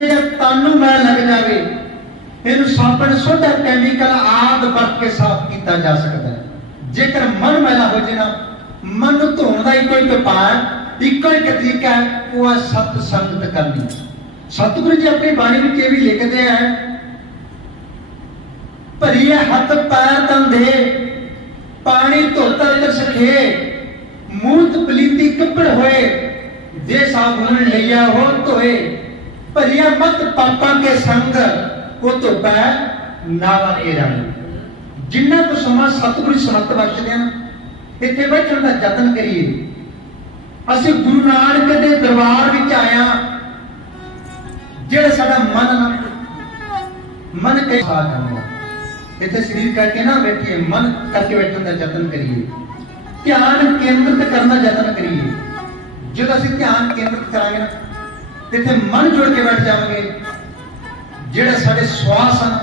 ਜੇ ਤਾਨੂੰ ਮੈਂ ਲੱਗ ਜਾਵੇ, ਇਹਨੂੰ ਸਾਬਣ ਸੋਡਾ ਕੈਮੀਕਲ ਆਦ ਵਰਤ ਕੇ ਸਾਫ਼ ਕੀਤਾ ਜਾ ਸਕਦਾ ਹੈ। ਜੇਕਰ ਮਨ ਮੈਲਾ ਹੋ ਜੇ ਨਾ, ਮਨ ਨੂੰ ਧੋਣ ਦਾ ਇੱਕੋ ਇੱਕ ਉਪਾਅ ਇੱਕੋ ਇੱਕ ਤਰੀਕਾ ਹੈ, ਉਹ ਹੈ ਸਤ ਸੰਗਤ ਕਰਨੀ। ਸਤਿਗੁਰੂ ਜੀ ਆਪਣੀ ਬਾਣੀ ਵਿੱਚ ਇਹ ਵੀ ਲਿਖਦੇ ਆ, ਭਰੀਏ ਹੱਥ ਪੈਰ ਤੰਦੇ ਪਾਣੀ ਧੋਤਾ ਤਰ ਸਖੇ ਮੂਤ ਪਲੀਤੀ ਕੱਪੜ ਹੋਏ, ਜੇ ਸਾਬੁਨ ਲਈਆ ਹੋ ਧੋਏ। ਭਰੀਆ ਮਤ ਪਾਪਾਂ ਕੇ ਸੰਗ, ਉਹ ਧੋਪੈ ਨਾਵਾ ਕੇ ਰੰਗ ਜਿੰਨਾ ਕੁ ਸਮਾਂ ਸਤਿਗੁਰੂ ਸਮਤ ਬਖਸ਼ਦੇ ਹਨ, ਇੱਥੇ ਬੈਠਣ ਦਾ ਯਤਨ ਕਰੀਏ। ਅਸੀਂ ਗੁਰੂ ਨਾਨਕ ਦੇ ਦਰਬਾਰ ਵਿੱਚ ਆਇਆ, ਜਿਹੜਾ ਸਾਡਾ ਮਨ ਨਾ ਮਨ ਕਈ ਸਾਹ ਕਰਨਾ ਇੱਥੇ ਸਰੀਰ ਕਰਕੇ ਨਾ ਬੈਠੀਏ, ਮਨ ਕਰਕੇ ਬੈਠਣ ਦਾ ਯਤਨ ਕਰੀਏ। ਧਿਆਨ ਕੇਂਦਰਿਤ ਕਰਨ ਦਾ ਯਤਨ ਕਰੀਏ। ਜਦੋਂ ਅਸੀਂ ਧਿਆਨ ਕੇਂਦਰਿਤ ਕਰਾਂਗੇ ਨਾ ਇੱਥੇ ਮਨ ਜੁੜ ਕੇ ਬੈਠ ਜਾਵਾਂਗੇ। ਜਿਹੜੇ ਸਾਡੇ ਸਵਾਸ ਹਨ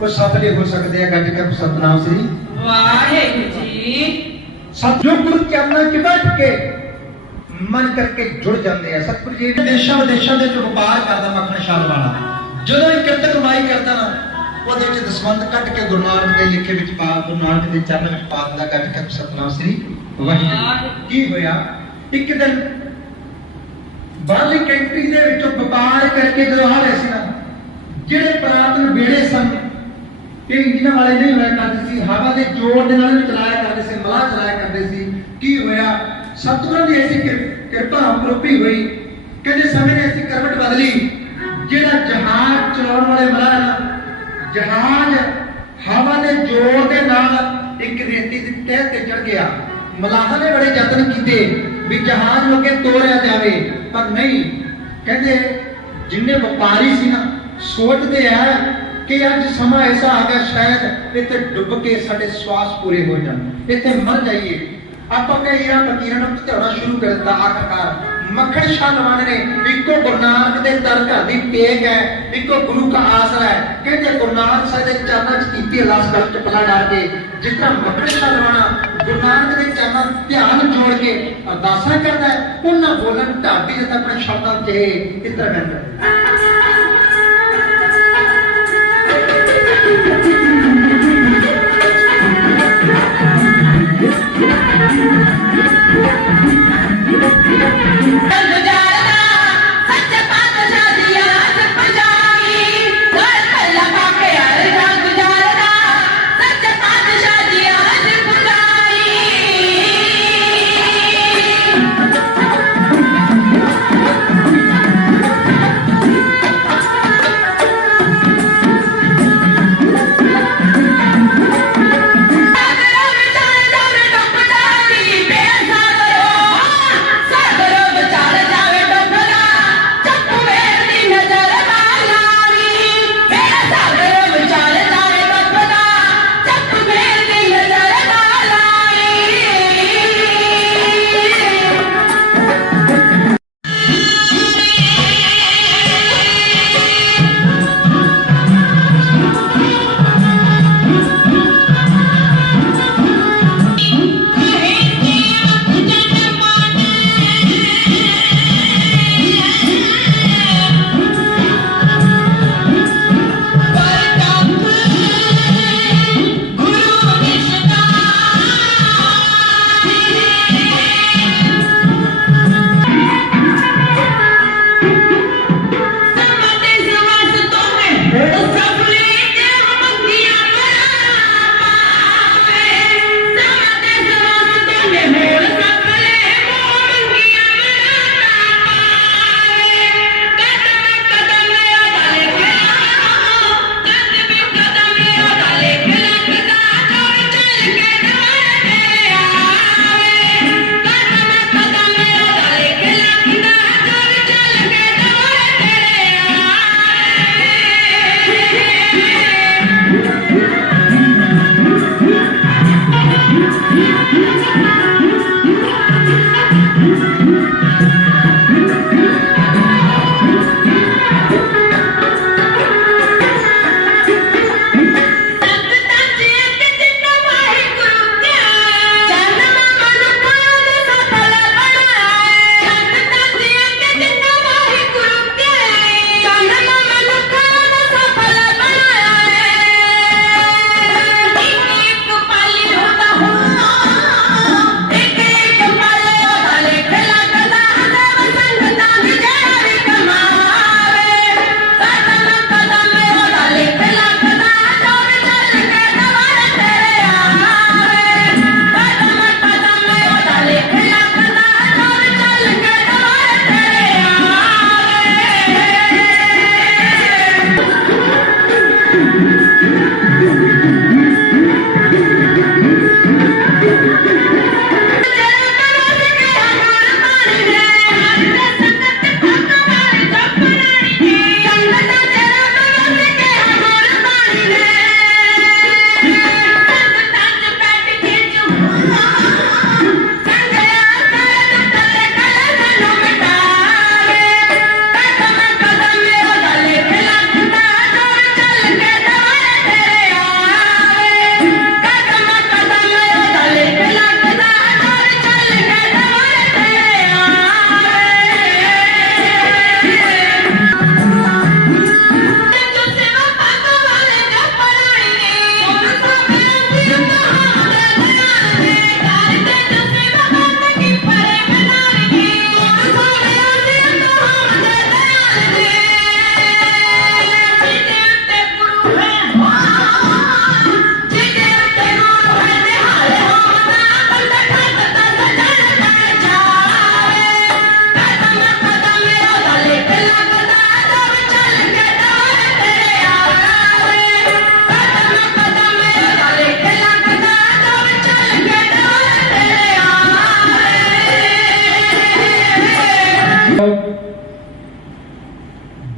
ਉਹ ਸਫਲੇ ਹੋ ਸਕਦੇ ਆ ਗੱਜ ਕੇ ਸਤਨਾਮ ਸ੍ਰੀ। ਵਾਹਿਗੁਰੂ ਜੀ। ਸਤਿਗੁਰੂ ਗੁਰੂ ਚਰਨਾਂ 'ਚ ਬੈਠ ਕੇ ਮਨ ਕਰਕੇ ਜੁੜ ਜਾਂਦੇ ਆ। ਸਤਿਗੁਰੂ ਜੀ ਦੇਸ਼ਾਂ ਵਿਦੇਸ਼ਾਂ ਦੇ ਵਿੱਚ ਵਪਾਰ ਕਰਦਾ ਮੱਖਣ ਸ਼ਾਲ ਵਾਲਾ। ਜਦੋਂ ਇਹ ਕਿਰਤ ਕਮਾਈ ਕਰਦਾ ਨਾ ਉਹਦੇ ਵਿੱਚ ਦਸਵੰਦ ਕੱਢ ਕੇ ਗੁਰੂ ਨਾਨਕ ਦੇ ਲਿਖੇ ਵਿੱਚ ਪਾ ਗੁਰੂ ਨਾਨਕ ਦੇ ਚਰਨਾਂ ਵਿੱਚ ਪਾ ਦਿੰਦਾ ਗੱਜ ਕੇ ਸਤਨਾਮ ਸ੍ਰੀ। ਵਾਹਿਗੁਰੂ। ਕੀ ਹੋਇਆ? ਇੱਕ ਦਿਨ ਬਾਹਰਲੀ ਕੰਟਰੀ ਦੇ ਵਿੱਚੋਂ ਵਪਾਰ ਕਰਕੇ ਜਦੋਂ ਆ ਰਹੇ ਸੀ ਨਾ, ਜਿਹੜੇ ਪ੍ਰਾਤਨ ਵੇੜੇ ਸਨ, ਇਹ ਇੰਜਨਾਂ ਵਾਲੇ ਨਹੀਂ ਹੋਇਆ ਕਰਦੇ ਸੀ, ਹਵਾ ਦੇ ਜ਼ੋਰ ਦੇ ਨਾਲ ਚਲਾਇਆ ਕਰਦੇ ਸੀ, ਮਲਾਹ ਚਲਾਇਆ ਕਰਦੇ ਸੀ। ਕੀ ਹੋਇਆ? ਸਤਿਗੁਰਾਂ ਦੀ ਐਸੀ ਕਿਰਪਾ ਉਪਰੋਪੀ ਹੋਈ। ਕਹਿੰਦੇ ਸਮੇਂ ਨੇ ਐਸੀ ਕਰਵਟ ਬਦਲੀ, ਜਿਹੜਾ ਜਹਾਜ਼ ਚਲਾਉਣ ਵਾਲੇ ਮਲਾਹ ਨਾ, ਜਹਾਜ਼ ਹਵਾ ਦੇ ਜ਼ੋਰ ਦੇ ਨਾਲ ਇੱਕ ਰੇਤੀ ਦੀ ਤਹਿ ਤੇ ਚੜ ਗਿਆ। ਮਲਾਹਾਂ ਨੇ ਬੜੇ ਯਤਨ ਕੀਤੇ ਵੀ ਜਹਾਜ਼ ਨੂੰ ਅੱਗੇ ਤੋਰਿਆ ਜਾਵੇ। ਪਰ ਨਹੀਂ। ਕਹਿੰਦੇ, ਜਿੰਨੇ ਵਪਾਰੀ ਸੀ ਨਾ ਸੋਚਦੇ ਆ ਕਿ ਅੱਜ ਸਮਾਂ ਐਸਾ ਆ ਗਿਆ, ਸ਼ਾਇਦ ਇੱਥੇ ਡੁੱਬ ਕੇ ਸਾਡੇ ਸਵਾਸ ਪੂਰੇ ਹੋ ਜਾਣ। ਇੱਥੇ ਮਰ ਜਾਈਏ। ਆਪਾਂ ਕਈ ਰਾਂ ਫਕੀਰਾਂ ਨੂੰ ਧਿਆਉਣਾ ਸ਼ੁਰੂ ਕਰ ਦਿੱਤਾ ਆਖਰਕਾਰ। ਮੱਖਣ ਸ਼ਾਹ ਨਵਾਨ ਨੇ, ਇੱਕੋ ਗੁਰੂ ਨਾਨਕ ਦੇ ਦਰ ਘਰ ਦੀ ਟੇਕ ਹੈ, ਇੱਕੋ ਗੁਰੂ ਦਾ ਆਸਰਾ ਹੈ। ਕਹਿੰਦੇ ਗੁਰੂ ਨਾਨਕ ਸਾਹਿਬ ਦੇ ਚਰਨਾਂ 'ਚ ਕੀਤੀ ਅਰਦਾਸ ਕਰ ਚੱਪਲਾ ਡਾਲ ਕੇ। ਜਿਸ ਤਰ੍ਹਾਂ ਮੱਖਣ ਸ਼ਾਹ ਨਵਾਨਾ ਗੁਰੂ ਨਾਨਕ ਦੇ ਚਰਨਾਂ 'ਚ ਧਿਆਨ ਜੋੜ ਕੇ ਅਰਦਾਸਾਂ ਕਰਦਾ ਹੈ, ਉਹਨਾਂ ਬੋਲਣ ਢਾਬੀ ਜਿਹਾ ਆਪਣੇ ਸ਼ਬਦਾਂ 'ਚ ਇਹ ਇਸ ਤਰ੍ਹਾਂ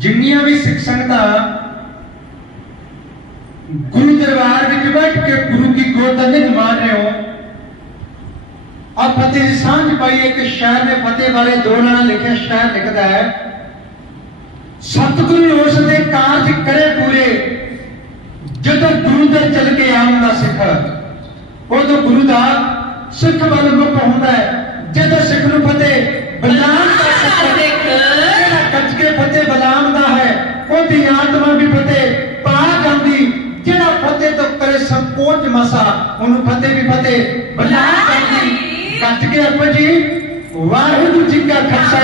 ਜਿੰਨੀਆਂ ਵੀ ਸਿੱਖ ਸੰਗਤਾਂ ਗੁਰੂ ਦਰਬਾਰ ਵਿੱਚ ਬੈਠ ਕੇ ਗੁਰੂ ਕੀ ਗੋਦ ਨਿਤ ਮਾਰ ਰਹੇ ਹੋ ਆ ਫਤਿਹ ਦੀ ਸਾਂਝ ਪਾਈ ਇੱਕ ਸ਼ਾਇਰ ਨੇ ਫਤਿਹ ਵਾਲੇ ਦੋ ਨਾਲ ਲਿਖਿਆ ਸ਼ਾਇਰ ਲਿਖਦਾ ਹੈ, ਸਤਿਗੁਰੂ ਉਸ ਦੇ ਕਾਰਜ ਕਰੇ ਪੂਰੇ, ਜਦੋਂ ਗੁਰੂ ਦੇ ਚੱਲ ਕੇ ਆਉਂਦਾ ਸਿੱਖ, ਉਦੋਂ ਗੁਰੂ ਦਾ ਸਿੱਖ ਵੱਲ ਮੁਖ ਹੁੰਦਾ ਹੈ, ਜਦੋਂ ਸਿੱਖ ਨੂੰ ਫਤਿਹ ਬਲਿਦਾਨ ਕਰੇ ਸੰਕੋਚ ਮਸਾ ਉਹਨੂੰ ਫਤਿਹ ਵੀ ਫਤਿਹ ਬਲਾਮ ਜਾਂਦੀ ਕੱਜ ਕੇ ਆਪੋ ਜੀ ਵਾਹਿਗੁਰੂ ਜੀ ਕਾ ਖਾਲਸਾ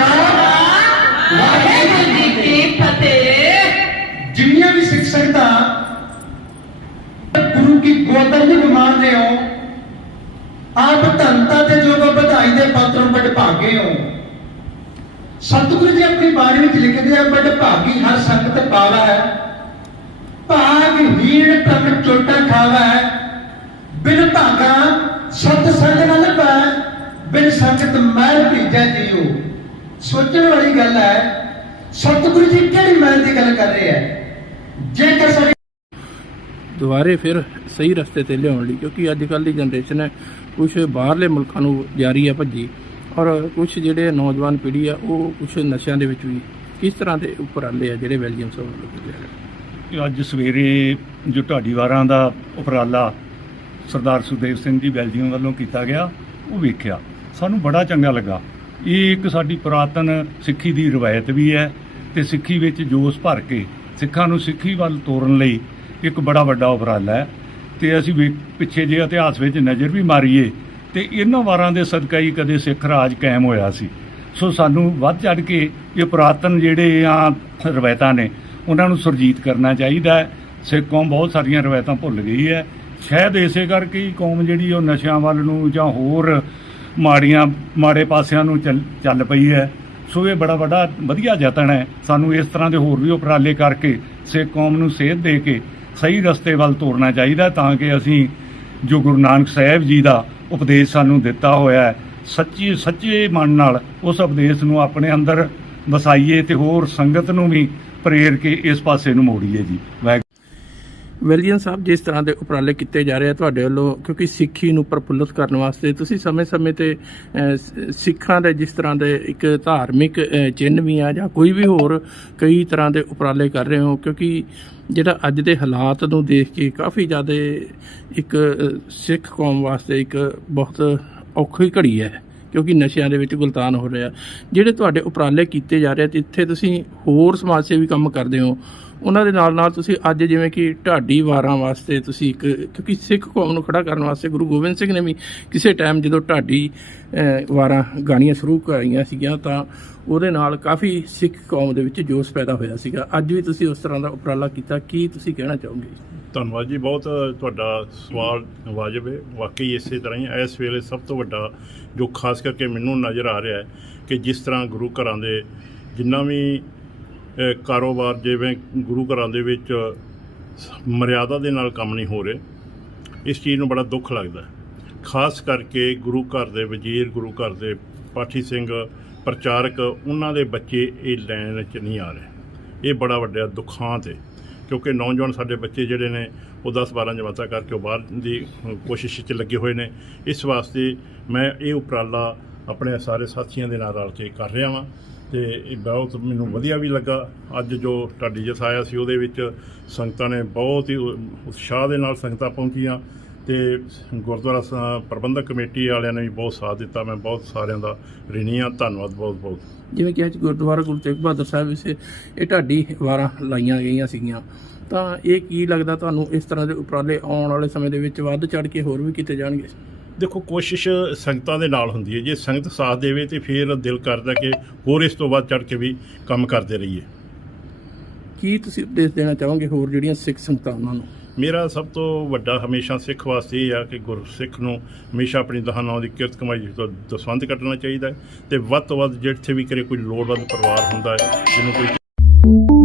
ਵਾਹਿਗੁਰੂ ਜੀ ਕੀ ਫਤਿਹ ਜਿੰਨੀਆਂ ਵੀ ਸਿੱਖ ਸੰਗਤਾਂ ਗੁਰੂ ਕੀ ਗੋਦਰ ਨਹੀਂ ਮਾਨ ਰਹੇ ਹੋ ਆਪ ਧੰਤਾ ਤੇ ਜੋਗ ਵਧਾਈ ਦੇ ਪਾਤਰੋਂ ਬੜ ਭਾਗੇ ਹੋ ਸਤਿਗੁਰੂ ਜੀ ਆਪਣੀ ਬਾਣੀ ਵਿੱਚ ਲਿਖਦੇ ਆ ਬੜ ਭਾਗੀ ਹਰ ਸੰਗਤ ਪਾਵਾ ਹੈ ਭਾਗ ਹੀਣ ਪ੍ਰਮ ਚੋਟਾ ਖਾਵਾ। ਬਿਨ ਭਾਗਾ ਸਤ ਸੰਗ ਨਾ ਲੱਭਾ, ਬਿਨ ਸੰਗਤ ਮਹਿਲ ਭੀਜੈ ਜੀਓ ਸੋਚਣ ਵਾਲੀ ਗੱਲ ਹੈ, ਸਤਿਗੁਰੂ ਜੀ ਕਿਹੜੀ ਮਹਿਲ ਦੀ ਗੱਲ ਕਰ ਰਹੇ ਹੈ? ਜੇਕਰ ਸਾਡੀ ਦੁਬਾਰੇ ਫਿਰ ਸਹੀ ਰਸਤੇ ਤੇ ਲਿਆਉਣ ਲਈ, ਕਿਉਂਕਿ ਅੱਜ ਕੱਲ ਦੀ ਜਨਰੇਸ਼ਨ ਹੈ ਕੁਝ ਬਾਹਰਲੇ ਮੁਲਕਾਂ ਨੂੰ ਜਾਰੀ ਹੈ ਭੱਜੀ, ਔਰ ਕੁਝ ਜਿਹੜੇ ਨੌਜਵਾਨ ਪੀੜ੍ਹੀ ਆ, ਉਹ ਕੁਝ ਨਸ਼ਿਆਂ ਦੇ ਵਿੱਚ ਵੀ ਕਿਸ ਤਰ੍ਹਾਂ ਦੇ ਉਪਰਾਲੇ ਆ, ਜਿਹੜੇ ਵੈਲੀਅਮ ਸਾਹਿਬ ਵੱਲੋਂ ਅੱਜ ਸਵੇਰੇ ਜੋ ਢਾਡੀਵਾਰਾਂ ਦਾ ਉਪਰਾਲਾ ਸਰਦਾਰ ਸੁਦੇਵ ਸਿੰਘ ਜੀ ਬੈਲਜੀਅਮ ਵੱਲੋਂ ਕੀਤਾ ਗਿਆ, ਉਹ ਵੇਖਿਆ। ਸਾਨੂੰ ਬੜਾ ਚੰਗਾ ਲੱਗਾ। ਇਹ ਇੱਕ ਸਾਡੀ ਪੁਰਾਤਨ ਸਿੱਖੀ ਦੀ ਰਵਾਇਤ ਵੀ ਹੈ ਤੇ ਸਿੱਖੀ ਵਿੱਚ ਜੋਸ਼ ਭਰ ਕੇ ਸਿੱਖਾਂ ਨੂੰ ਸਿੱਖੀ ਵੱਲ ਤੋਰਨ ਲਈ ਇੱਕ ਬੜਾ ਵੱਡਾ ਉਪਰਾਲਾ ਹੈ। ਤੇ ਅਸੀਂ ਵੀ, ਪਿੱਛੇ ਜੇ ਇਤਿਹਾਸ ਵਿੱਚ ਨਜ਼ਰ ਵੀ ਮਾਰੀਏ, ਤੇ ਇਹਨਾਂ ਵਾਰਾਂ ਦੇ ਸਦਕਾ ਹੀ ਕਦੇ ਸਿੱਖ ਰਾਜ ਕਾਇਮ ਹੋਇਆ ਸੀ। ਸੋ ਸਾਨੂੰ ਵੱਧ ਚੜ ਕੇ ਇਹ ਪੁਰਾਤਨ ਜਿਹੜੇ ਆ ਰਵਾਇਤਾਂ ਨੇ ਉਹਨਾਂ ਨੂੰ ਸੁਰਜੀਤ ਕਰਨਾ ਚਾਹੀਦਾ ਸਿੱਖ ਕੌਮ ਬਹੁਤ ਸਾਰੀਆਂ ਰਵਾਇਤਾਂ ਭੁੱਲ ਗਈ ਹੈ। ਸ਼ਾਇਦ ਇਸੇ ਕਰਕੇ ਹੀ ਕੌਮ ਜਿਹੜੀ ਉਹ ਨਸ਼ਿਆਂ ਵੱਲ ਨੂੰ ਜਾਂ ਹੋਰ ਮਾੜੀਆਂ, ਮਾੜੇ ਪਾਸਿਆਂ ਨੂੰ ਚੱਲ ਚੱਲ ਪਈ ਹੈ। ਸੋ ਇਹ ਬੜਾ ਵੱਡਾ, ਵਧੀਆ ਯਤਨ ਹੈ। ਸਾਨੂੰ ਇਸ ਤਰ੍ਹਾਂ ਦੇ ਹੋਰ ਵੀ ਉਪਰਾਲੇ ਕਰਕੇ ਸਿੱਖ ਕੌਮ ਨੂੰ ਸੇਧ ਦੇ ਕੇ ਸਹੀ ਰਸਤੇ ਵੱਲ ਤੋਰਨਾ ਚਾਹੀਦਾ ਤਾਂ ਕਿ ਅਸੀਂ ਜੋ ਗੁਰੂ ਨਾਨਕ ਸਾਹਿਬ ਜੀ ਦਾ ਉਪਦੇਸ਼ ਸਾਨੂੰ ਦਿੱਤਾ ਹੋਇਆ ਹੈ, ਸੱਚੀ, ਸੱਚੇ ਮਨ ਨਾਲ ਉਸ ਉਪਦੇਸ਼ ਨੂੰ ਆਪਣੇ ਅੰਦਰ ਵਸਾਈਏ ਤੇ ਹੋਰ ਸੰਗਤ ਨੂੰ ਵੀ ਪ੍ਰੇਰ ਕੇ ਇਸ ਪਾਸੇ ਨੂੰ ਮੋੜੀਏ ਜੀ। ਵਾਹਿਗੁਰੂ ਵੈਲੀਅਮ ਸਾਹਿਬ ਜਿਸ ਤਰ੍ਹਾਂ ਦੇ ਉਪਰਾਲੇ ਕੀਤੇ ਜਾ ਰਹੇ ਆ ਤੁਹਾਡੇ ਵੱਲੋਂ ਕਿਉਂਕਿ ਸਿੱਖੀ ਨੂੰ ਪ੍ਰਫੁੱਲਤ ਕਰਨ ਵਾਸਤੇ ਤੁਸੀਂ ਸਮੇਂ-ਸਮੇਂ ਤੇ ਸਿੱਖਾਂ ਦੇ ਜਿਸ ਤਰ੍ਹਾਂ ਦੇ ਇੱਕ ਧਾਰਮਿਕ ਅਹ, ਚਿੰਨ੍ਹ ਵੀ ਆ ਜਾਂ ਕੋਈ ਵੀ ਹੋਰ ਕਈ ਤਰ੍ਹਾਂ ਦੇ ਉਪਰਾਲੇ ਕਰ ਰਹੇ ਹੋ ਕਿਉਂਕਿ ਜਿਹੜਾ ਅੱਜ ਦੇ ਹਾਲਾਤ ਨੂੰ ਦੇਖ ਕੇ ਕਾਫੀ ਜ਼ਿਆਦਾ ਇੱਕ ਸਿੱਖ ਕੌਮ ਵਾਸਤੇ ਇੱਕ ਬਹੁਤ ਔਖੀ ਘੜੀ ਹੈ। ਕਿਉਂਕਿ ਨਸ਼ਿਆਂ ਦੇ ਵਿੱਚ ਗੁਲਤਾਨ ਹੋ ਰਿਹਾ। ਜਿਹੜੇ ਤੁਹਾਡੇ ਉਪਰਾਲੇ ਕੀਤੇ ਜਾ ਰਹੇ ਤੇ ਇੱਥੇ ਤੁਸੀਂ ਹੋਰ ਸਮਾਜ ਸੇਵੀ ਕੰਮ ਕਰਦੇ ਹੋ, ਉਹਨਾਂ ਦੇ ਨਾਲ ਨਾਲ ਤੁਸੀਂ ਅੱਜ ਜਿਵੇਂ ਕਿ ਢਾਡੀ ਵਾਰਾਂ ਵਾਸਤੇ ਤੁਸੀਂ ਇੱਕ, ਕਿਉਂਕਿ ਸਿੱਖ ਕੌਮ ਨੂੰ ਖੜਾ ਕਰਨ ਵਾਸਤੇ ਗੁਰੂ ਗੋਬਿੰਦ ਸਿੰਘ ਨੇ ਵੀ ਕਿਸੇ ਟਾਈਮ ਜਦੋਂ ਢਾਡੀ ਵਾਰਾਂ ਗਾਣੀਆਂ ਸ਼ੁਰੂ ਕਰਾਈਆਂ ਸੀਗੀਆਂ ਤਾਂ ਉਹਦੇ ਨਾਲ ਕਾਫੀ ਸਿੱਖ ਕੌਮ ਦੇ ਵਿੱਚ ਜੋਸ਼ ਪੈਦਾ ਹੋਇਆ ਸੀਗਾ। ਅੱਜ ਵੀ ਤੁਸੀਂ ਉਸ ਤਰ੍ਹਾਂ ਦਾ ਉਪਰਾਲਾ ਕੀਤਾ, ਕੀ ਤੁਸੀਂ ਕਹਿਣਾ ਚਾਹੋਗੇ? ਧੰਨਵਾਦ ਜੀ, ਬਹੁਤ ਤੁਹਾਡਾ ਸਵਾਲ ਵਾਜਬ ਹੈ। ਵਾਕਈ ਇਸੇ ਤਰ੍ਹਾਂ ਹੀ ਇਸ ਵੇਲੇ ਸਭ ਤੋਂ ਵੱਡਾ, ਜੋ ਖਾਸ ਕਰਕੇ ਮੈਨੂੰ ਨਜ਼ਰ ਆ ਰਿਹਾ ਹੈ ਕਿ ਜਿਸ ਤਰ੍ਹਾਂ ਗੁਰੂ ਘਰਾਂ ਦੇ ਜਿੰਨਾ ਵੀ ਕਾਰੋਬਾਰ, ਜਿਵੇਂ ਗੁਰੂ ਘਰਾਂ ਦੇ ਵਿੱਚ ਮਰਿਆਦਾ ਦੇ ਨਾਲ ਕੰਮ ਨਹੀਂ ਹੋ ਰਹੇ, ਇਸ ਚੀਜ਼ ਨੂੰ ਬੜਾ ਦੁੱਖ ਲੱਗਦਾ ਖਾਸ ਕਰਕੇ ਗੁਰੂ ਘਰ ਦੇ ਵਜ਼ੀਰ, ਗੁਰੂ ਘਰ ਦੇ ਪਾਠੀ ਸਿੰਘ, ਪ੍ਰਚਾਰਕ, ਉਹਨਾਂ ਦੇ ਬੱਚੇ ਇਹ ਲਾਈਨ 'ਚ ਨਹੀਂ ਆ ਰਹੇ। ਇਹ ਬੜਾ ਵੱਡਾ ਦੁਖਾਂਤ ਹੈ। ਕਿਉਂਕਿ ਨੌਜਵਾਨ ਸਾਡੇ ਬੱਚੇ ਜਿਹੜੇ ਨੇ, ਉਹ 10 12 ਜਮਾਤਾਂ ਕਰਕੇ ਉਹ ਬਾਹਰ ਦੀ ਕੋਸ਼ਿਸ਼ 'ਚ ਲੱਗੇ ਹੋਏ ਨੇ। ਇਸ ਵਾਸਤੇ ਮੈਂ ਇਹ ਉਪਰਾਲਾ ਆਪਣੇ ਸਾਰੇ ਸਾਥੀਆਂ ਦੇ ਨਾਲ ਰਲ ਕੇ ਕਰ ਰਿਹਾ ਵਾਂ ਤੇ ਇਹ ਬਹੁਤ ਮੈਨੂੰ ਵਧੀਆ ਵੀ ਲੱਗਾ। ਅੱਜ ਜੋ ਤੁਹਾਡੀ ਜਥਾ ਆਇਆ ਸੀ ਉਹਦੇ ਵਿੱਚ ਸੰਗਤਾਂ ਨੇ ਬਹੁਤ ਹੀ ਉਤਸ਼ਾਹ ਦੇ ਨਾਲ ਸੰਗਤਾਂ ਪਹੁੰਚੀਆਂ। ਤੇ ਗੁਰਦੁਆਰਾ ਪ੍ਰਬੰਧਕ ਕਮੇਟੀ ਵਾਲਿਆਂ ਨੇ ਵੀ ਬਹੁਤ ਸਾਥ ਦਿੱਤਾ। ਮੈਂ ਬਹੁਤ ਸਾਰਿਆਂ ਦਾ ਰਿਣੀ ਹਾਂ। ਧੰਨਵਾਦ ਬਹੁਤ ਬਹੁਤ। ਜਿਵੇਂ ਕਿ ਅੱਜ ਗੁਰਦੁਆਰਾ ਗੁਰੂ ਤੇਗ ਬਹਾਦਰ ਸਾਹਿਬ ਵਿਖੇ ਇਹ ਢਾਡੀ ਵਾਰਾਂ ਲਾਈਆਂ ਗਈਆਂ ਸੀਗੀਆਂ। ਤਾਂ ਇਹ ਕੀ ਲੱਗਦਾ ਤੁਹਾਨੂੰ ਇਸ ਤਰ੍ਹਾਂ ਦੇ ਉਪਰਾਲੇ ਆਉਣ ਵਾਲੇ ਸਮੇਂ ਦੇ ਵਿੱਚ ਵੱਧ ਚੜ ਕੇ ਹੋਰ ਵੀ ਕੀਤੇ ਜਾਣਗੇ? ਦੇਖੋ ਕੋਸ਼ਿਸ਼ ਸੰਗਤਾਂ ਦੇ ਨਾਲ ਹੁੰਦੀ ਹੈ। ਜੇ ਸੰਗਤ ਸਾਥ ਦੇਵੇ ਤੇ ਫਿਰ ਦਿਲ ਕਰਦਾ ਕਿ ਹੋਰ ਇਸ ਤੋਂ ਵੱਧ ਚੜ ਕੇ ਵੀ ਕੰਮ ਕਰਦੇ ਰਹੀਏ। ਕੀ ਤੁਸੀਂ ਉਪਦੇਸ਼ ਦੇਣਾ ਚਾਹੋਗੇ ਹੋਰ ਜਿਹੜੀਆਂ ਸਿੱਖ ਸੰਗਤਾਂ ਉਹਨਾਂ ਨੂੰ? ਮੇਰਾ ਸਭ ਤੋਂ ਵੱਡਾ ਹਮੇਸ਼ਾ ਸਿੱਖ ਵਾਸਤੇ ਇਹ ਆ ਕਿ ਗੁਰਸਿੱਖ ਨੂੰ ਹਮੇਸ਼ਾ ਆਪਣੀ ਦਹਾਨਾਂ ਦੀ ਕਿਰਤ ਕਮਾਈ ਤੋਂ ਦਸਵੰਧ ਕੱਟਣਾ ਚਾਹੀਦਾ ਹੈ ਤੇ ਵੱਧ ਤੋਂ ਵੱਧ ਜਿੱਥੇ ਵੀ ਕਰੇ ਕੋਈ ਲੋੜਵੰਦ ਪਰਿਵਾਰ ਹੁੰਦਾ ਹੈ, ਜਿਹਨੂੰ ਕੋਈ